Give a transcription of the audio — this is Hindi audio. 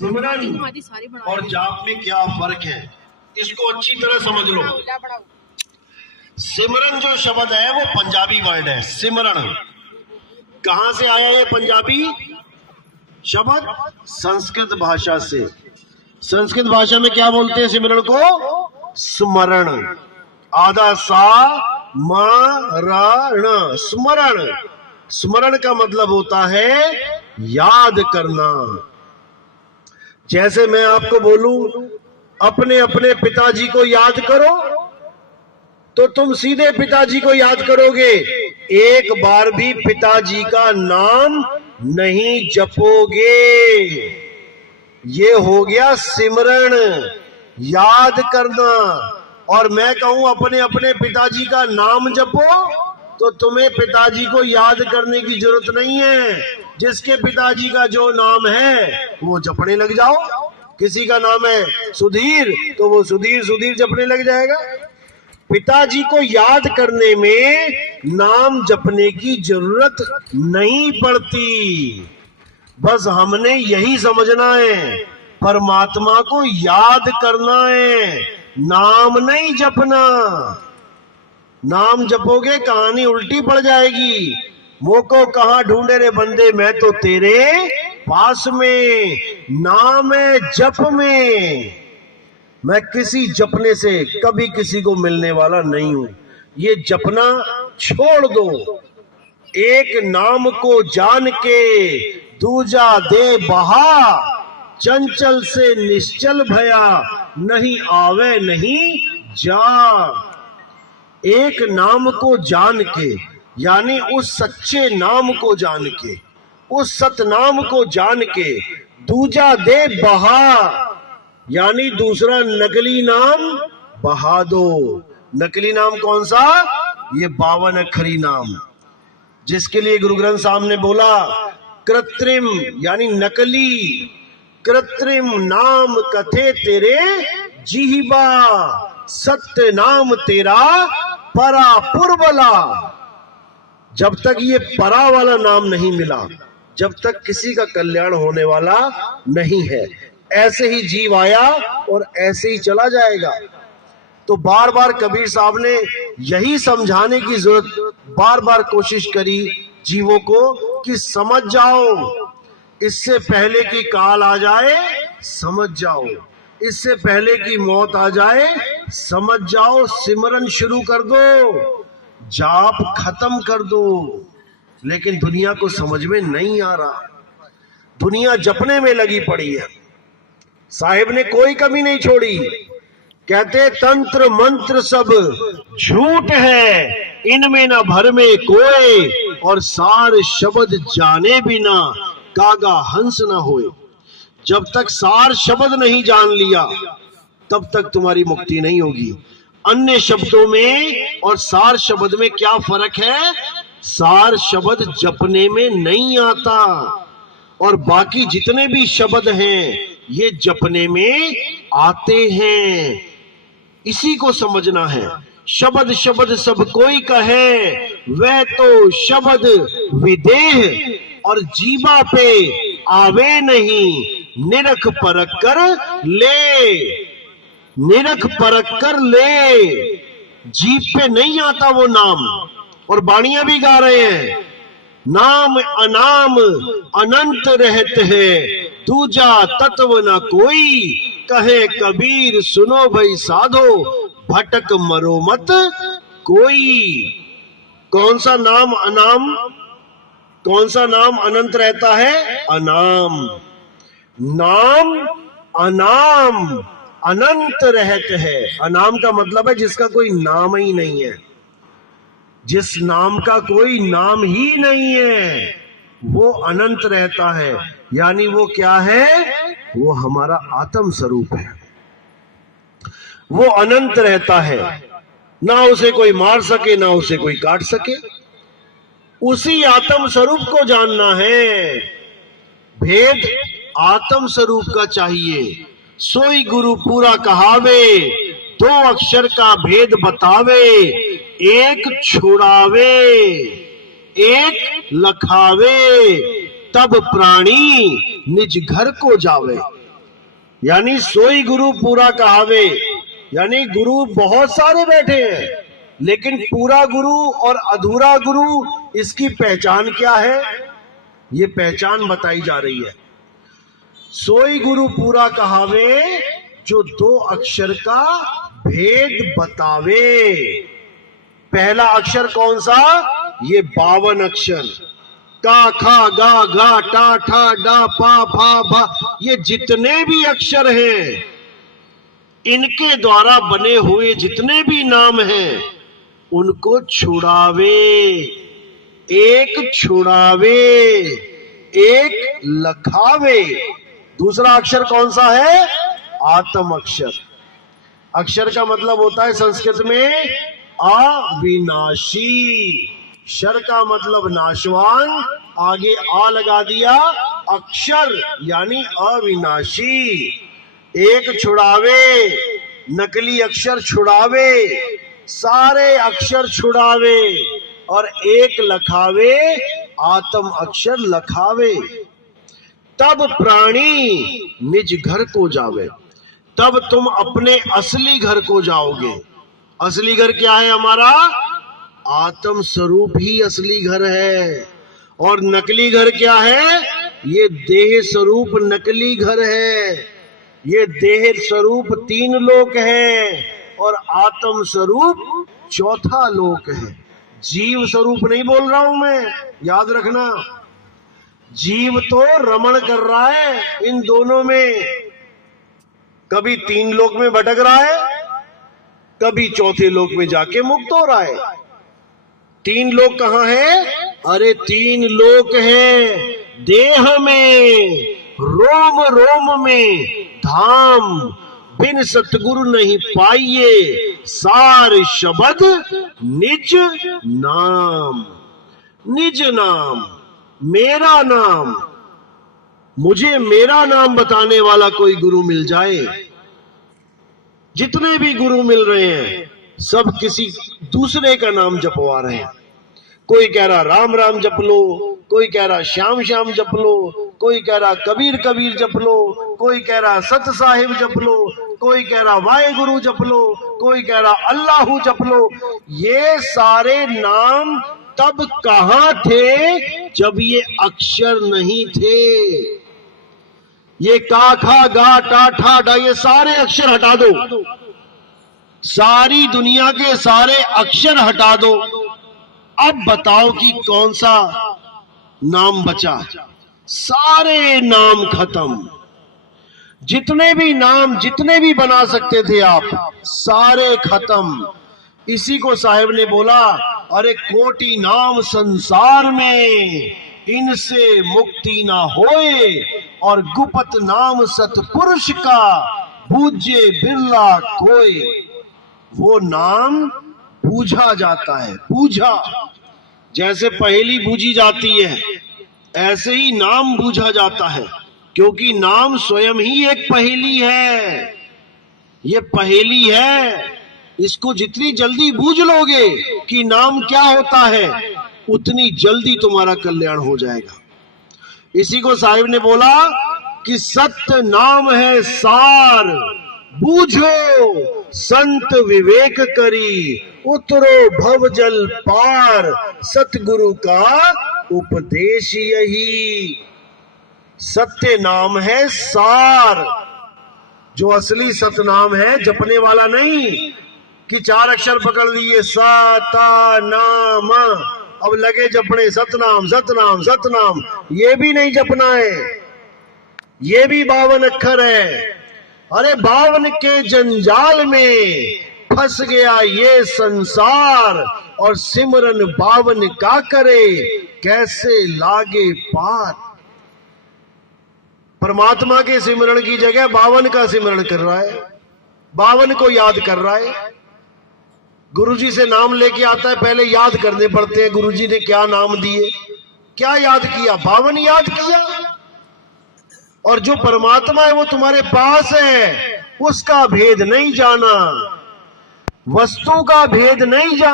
सिमरन और जाप में क्या फर्क है, इसको अच्छी तरह समझ लो। सिमरन जो शब्द है वो पंजाबी वर्ड है। सिमरन कहां से आया ये पंजाबी शब्द? संस्कृत भाषा से। संस्कृत भाषा में क्या बोलते हैं सिमरन को? स्मरण। आधा सा मरण, स्मरण। स्मरण का मतलब होता है याद करना। जैसे मैं आपको बोलूं अपने अपने पिताजी को याद करो, तो तुम सीधे पिताजी को याद करोगे, एक बार भी पिताजी का नाम नहीं जपोगे। ये हो गया सिमरण, याद करना। और मैं कहूं अपने अपने पिताजी का नाम जपो, तो तुम्हें पिताजी को याद करने की जरूरत नहीं है। जिसके पिताजी का जो नाम है वो जपने लग जाओ। किसी का नाम है सुधीर, तो वो सुधीर सुधीर जपने लग जाएगा। पिताजी को याद करने में नाम जपने की जरूरत नहीं पड़ती। बस हमने यही समझना है, परमात्मा को याद करना है, नाम नहीं जपना। नाम जपोगे कहानी उल्टी पड़ जाएगी। मोको कहां ढूंढे रे बंदे, मैं तो तेरे पास में। नाम है जप में। मैं किसी जपने से कभी किसी को मिलने वाला नहीं हूं। ये जपना छोड़ दो। एक नाम को जान के दूजा दे बहा, चंचल से निश्चल भया, नहीं आवे नहीं जा। एक नाम को जान के, यानी उस सच्चे नाम को जान के, उस सतनाम को जान के, दूजा दे बहा, यानी दूसरा नकली नाम बहा दो। नकली नाम कौन सा? ये 52 अक्षरी नाम, जिसके लिए गुरु ग्रंथ साहब ने बोला कृत्रिम यानी नकली, कृत्रिम नाम कथे तेरे जीवा, सत्य नाम तेरा परा पुरबला। जब तक ये परा वाला नाम नहीं मिला, जब तक किसी का कल्याण होने वाला नहीं है। ऐसे ही जीव आया और ऐसे ही चला जाएगा। तो बार बार कबीर साहब ने यही समझाने की जरूरत, बार बार कोशिश करी जीवों को कि समझ जाओ, इससे पहले कि काल आ जाए समझ जाओ, इससे पहले कि मौत आ जाए समझ जाओ। सिमरन शुरू कर दो, जाप खत्म कर दो। लेकिन दुनिया को समझ में नहीं आ रहा, दुनिया जपने में लगी पड़ी है। साहिब ने कोई कमी नहीं छोड़ी। कहते तंत्र मंत्र सब झूठ है, इनमें न भर में कोई, और सार शब्द जाने बिना कागा हंस न होए। जब तक सार शब्द नहीं जान लिया तब तक तुम्हारी मुक्ति नहीं होगी। अन्य शब्दों में और सार शब्द में क्या फर्क है? सार शब्द जपने में नहीं आता, और बाकी जितने भी शब्द हैं ये जपने में आते हैं। इसी को समझना है। शब्द शब्द सब कोई कहे, वह तो शब्द विदेह, और जीवा पे आवे नहीं, निरख परख कर ले, निरख परख कर ले। जीभ पे नहीं आता वो नाम। और बाणियां भी गा रहे हैं, नाम अनाम अनंत रहते हैं, दूजा तत्व न कोई, कहे कबीर सुनो भाई साधो, भटक मरो मत कोई। कौन सा नाम अनाम, कौन सा नाम अनंत रहता है? अनाम। नाम अनाम अनंत रहते हैं। अनाम का मतलब है जिसका कोई नाम ही नहीं है। जिस नाम का कोई नाम ही नहीं है वो अनंत रहता है। यानी वो क्या है? वो हमारा आत्म स्वरूप है। वो अनंत रहता है, ना उसे कोई मार सके ना उसे कोई काट सके। उसी आत्म स्वरूप को जानना है। भेद आत्म स्वरूप का चाहिए। सोई गुरु पूरा कहावे, 2 अक्षर का भेद बतावे, एक छुड़ावे एक लखावे, तब प्राणी निज घर को जावे। यानी सोई गुरु पूरा कहावे, यानी गुरु बहुत सारे बैठे हैं, लेकिन पूरा गुरु और अधूरा गुरु, इसकी पहचान क्या है? ये पहचान बताई जा रही है। सोई गुरु पूरा कहावे, जो 2 अक्षर का भेद बतावे। पहला अक्षर कौन सा? ये 52 अक्षर, का खा गा घा टा ठा डा पा फा भा, ये जितने भी अक्षर हैं, इनके द्वारा बने हुए जितने भी नाम हैं, उनको छुड़ावे। एक छुड़ावे, एक लखावे। दूसरा अक्षर कौन सा है? आत्म अक्षर। अक्षर का मतलब होता है संस्कृत में अविनाशी। शर का मतलब नाशवान, आगे आ लगा दिया, अक्षर यानी अविनाशी। एक छुड़ावे, नकली अक्षर छुड़ावे, सारे अक्षर छुड़ावे, और एक लखावे, आत्म अक्षर लखावे। तब प्राणी निज घर को जावे, तब तुम अपने असली घर को जाओगे। असली घर क्या है हमारा? आत्म स्वरूप ही असली घर है। और नकली घर क्या है? ये देह स्वरूप नकली घर है। ये देह स्वरूप 3 लोक है, और आत्म स्वरूप 4था लोक है। जीव स्वरूप नहीं बोल रहा हूं मैं, याद रखना। जीव तो रमण कर रहा है इन दोनों में, कभी 3 लोक में भटक रहा है, कभी 4थे लोक में जाके मुक्त हो रहा है। 3 लोक कहां है? अरे 3 लोक है देह में, रोम रोम में धाम, बिन सतगुरु नहीं पाइए, सार शब्द निज नाम। निज नाम, मेरा नाम। मुझे मेरा नाम बताने वाला कोई गुरु मिल जाए। जितने भी गुरु मिल रहे हैं, सब किसी दूसरे का नाम जपवा रहे हैं। कोई कह रहा राम राम जप लो, कोई कह रहा श्याम श्याम जप लो, कोई कह रहा कबीर कबीर जप लो, कोई कह रहा सत साहिब जप लो, कोई कह रहा वाहे गुरु जप लो, कोई कह रहा अल्लाहू जप लो। ये सारे नाम तब कहां थे? जब ये अक्षर नहीं थे। ये का खा गा टा ठा डा, ये सारे अक्षर हटा दो, सारी दुनिया के सारे अक्षर हटा दो। अब बताओ कि कौन सा नाम बचा? सारे नाम खत्म। जितने भी नाम, जितने भी बना सकते थे आप, सारे खत्म। इसी को साहिब ने बोला, अरे कोटि नाम संसार में, इनसे मुक्ति ना होए, और गुप्त नाम सतपुरुष का, बूझे बिरला कोई। वो नाम बूझा जाता है, बूझा। जैसे पहेली बूझी जाती है, ऐसे ही नाम बूझा जाता है, क्योंकि नाम स्वयं ही एक पहेली है। ये पहेली है, इसको जितनी जल्दी बूझ लोगे कि नाम क्या होता है, उतनी जल्दी तुम्हारा कल्याण हो जाएगा। इसी को साहिब ने बोला कि सत्य नाम है सार, बूझो संत विवेक करी, उतरो भव जल पार, सतगुरु का उपदेश यही। सत्य नाम है सार, जो असली सतनाम है, जपने वाला नहीं कि 4 अक्षर पकड़ लिए सा ता नाम, अब लगे जपने सतनाम सतनाम सतनाम। ये भी नहीं जपना है, ये भी 52 अक्षर है। अरे 52 के जंजाल में फंस गया ये संसार, और सिमरन 52 का करे, कैसे लागे पार। परमात्मा के सिमरन की जगह 52 का सिमरन कर रहा है, 52 को याद कर रहा है। गुरुजी से नाम लेके आता है, पहले याद करने पड़ते हैं गुरुजी ने क्या नाम दिए, क्या याद किया? 52 याद किया। और जो परमात्मा है वो तुम्हारे पास है, उसका भेद नहीं जाना, वस्तु का भेद नहीं जाना।